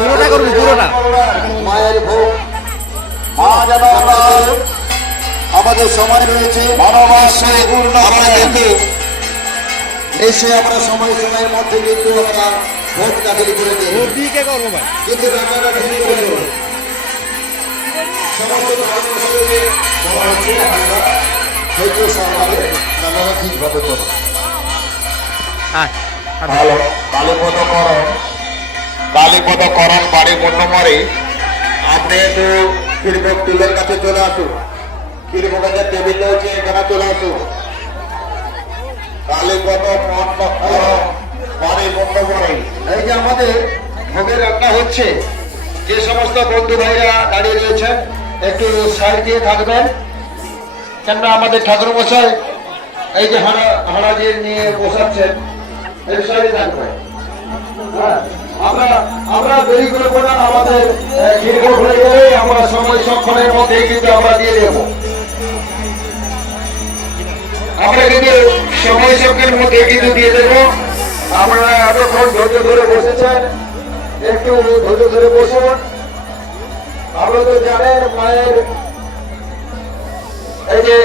পুরোটা করবি, পুরোটা। মায়ের ভোগ মা যেন আমাদের সময় রয়েছে পূর্ণ এসে আমরা সময় সময়ের মধ্যে কিন্তু আমরা ভোট দাখিল করে দিই। কে করবো ভাই? কিন্তু আপনারা ঠিক করে দেবো। সমস্ত ধর্মসম্প্রদায়ের সভা হচ্ছে, আমরা ধৈর্য সহকারে আপনারা ঠিকভাবে করুন। ভালো কালীপদ করণ বাড়ি মন্নমারে আপনি একটু ক্ষীরভোগ টেবিলের কাছে চলে আসুন। ক্ষীরভোগের যে টেবিল রয়েছে এখানে চলে আসুন। কালীপদ বাড়ি মন্নমারে এই যে আমাদের ভোগের রান্না হচ্ছে, যে সমস্ত বন্ধু ভাইরা দাঁড়িয়ে রয়েছেন একটু সাইড দিয়ে থাকবেন, কেননা আমাদের ঠাকুর মশাই এই যে হাঁড়া দিয়ে নিয়ে বসাচ্ছেন, এই সাইডে থাকবেন। হ্যাঁ, আমরা দেরি করবো না, আমাদের দীর্ঘ হয়ে গেলে আমরা সময় সক্ষণের মধ্যেই কিন্তু আমরা দিয়ে দেবো। আমরা কিন্তু সময় সক্ষণের মধ্যে কিন্তু দিয়ে দেবো। আপনারা এতক্ষণ ধৈর্য ধরে বসেছেন, একটু ধৈর্য ধরে বসুন। আপনারা তো জানেন মায়ের এই যে